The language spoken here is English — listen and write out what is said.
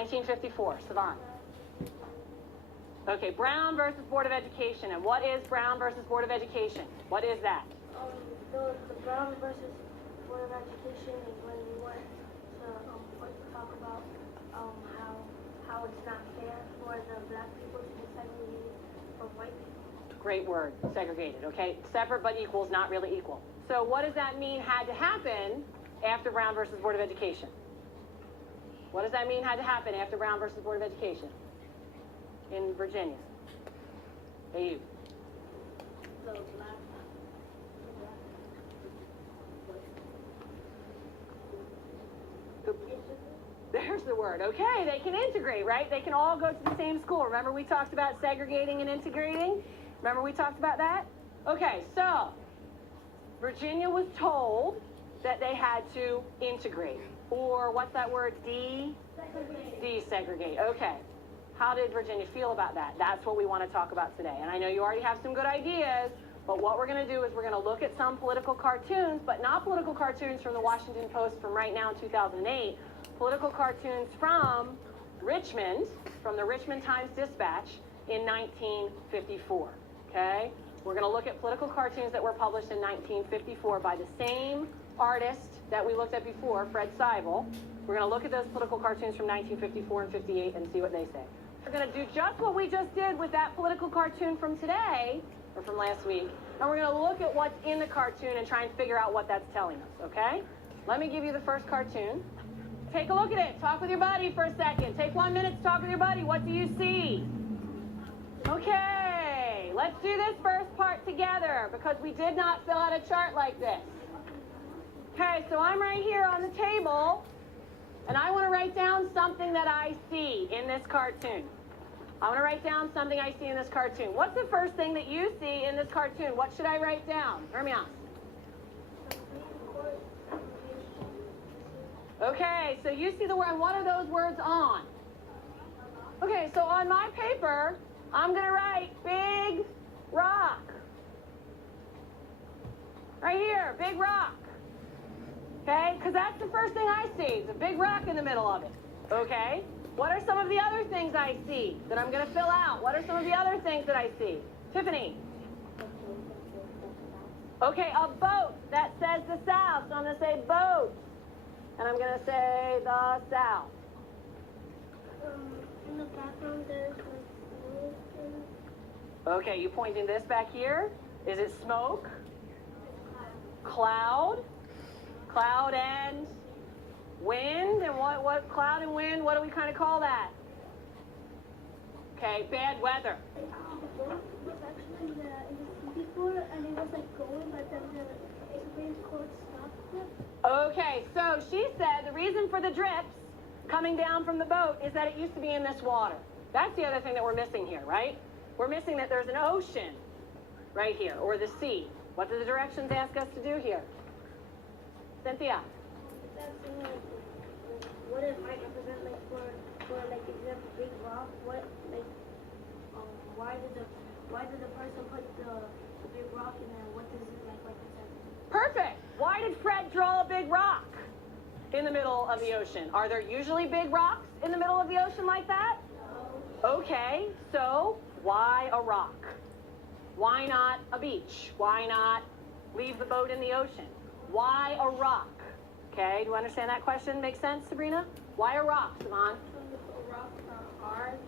1954, Savant. Okay, Brown versus Board of Education. And what is Brown versus Board of Education? What is that? The Brown versus Board of Education is when we went to talk about how it's not fair for the black people to be segregated from white people. Great word, segregated, okay? Separate but equal is not really equal. So what does that mean had to happen after Brown versus Board of Education? What does that mean had to happen after Brown versus Board of Education in Virginia? Hey, you. So black. There's the word. Okay, they can integrate, right? They can all go to the same school. Remember we talked about segregating and integrating? Remember we talked about that? Okay, so Virginia was told that they had to integrate. Or what's that word? Desegregate. Okay. How did Virginia feel about that? That's what we want to talk about today. And I know you already have some good ideas, but what we're going to do is we're going to look at some political cartoons, but not political cartoons from the Washington Post from right now in 2008, political cartoons from Richmond, from the Richmond Times-Dispatch in 1954, okay? We're going to look at political cartoons that were published in 1954 by the same artist that we looked at before, Fred Seibel. We're going to look at those political cartoons from 1954 and 58 and see what they say. We're going to do just what we just did with that political cartoon from today, or from last week, and we're going to look at what's in the cartoon and try and figure out what that's telling us, okay? Let me give you the first cartoon. Take a look at it. Talk with your buddy for a second. Take 1 minute to talk with your buddy. What do you see? Okay, let's do this first part together because we did not fill out a chart like this. Okay, so I'm right here on the table, and I want to write down something that I see in this cartoon. I want to write down something I see in this cartoon. What's the first thing that you see in this cartoon? What should I write down? Hermias. Okay, so you see the word, and what are those words on? Okay, so on my paper, I'm going to write big rock. Right here, big rock. Okay, because that's the first thing I see, the big rock in the middle of it. Okay, what are some of the other things I see that I'm going to fill out? What are some of the other things that I see? Tiffany. Okay, a boat that says the South, so I'm going to say boat. And I'm going to say the South. In the background there's like smoke. Okay, you pointing this back here? Is it smoke? Cloud? Cloud and wind? And what cloud and wind, what do we kind of call that? Okay, bad weather. The boat was actually in the sea before, and it was like going, but then the Supreme Court stopped it. Okay, so she said the reason for the drips coming down from the boat is that it used to be in this water. That's the other thing that we're missing here, right? We're missing that there's an ocean right here, or the sea. What do the directions ask us to do here? Cynthia? It's asking like, what it might represent, like for like example, big rock. What like, why did the person put the big rock in there? What does it like represent? Perfect. Why did Fred draw a big rock in the middle of the ocean? Are there usually big rocks in the middle of the ocean like that? No. Okay, so why a rock? Why not a beach? Why not leave the boat in the ocean? Why a rock? Okay, do you understand that question? Make sense, Sabrina? Why a rock, Simon? Rocks are hard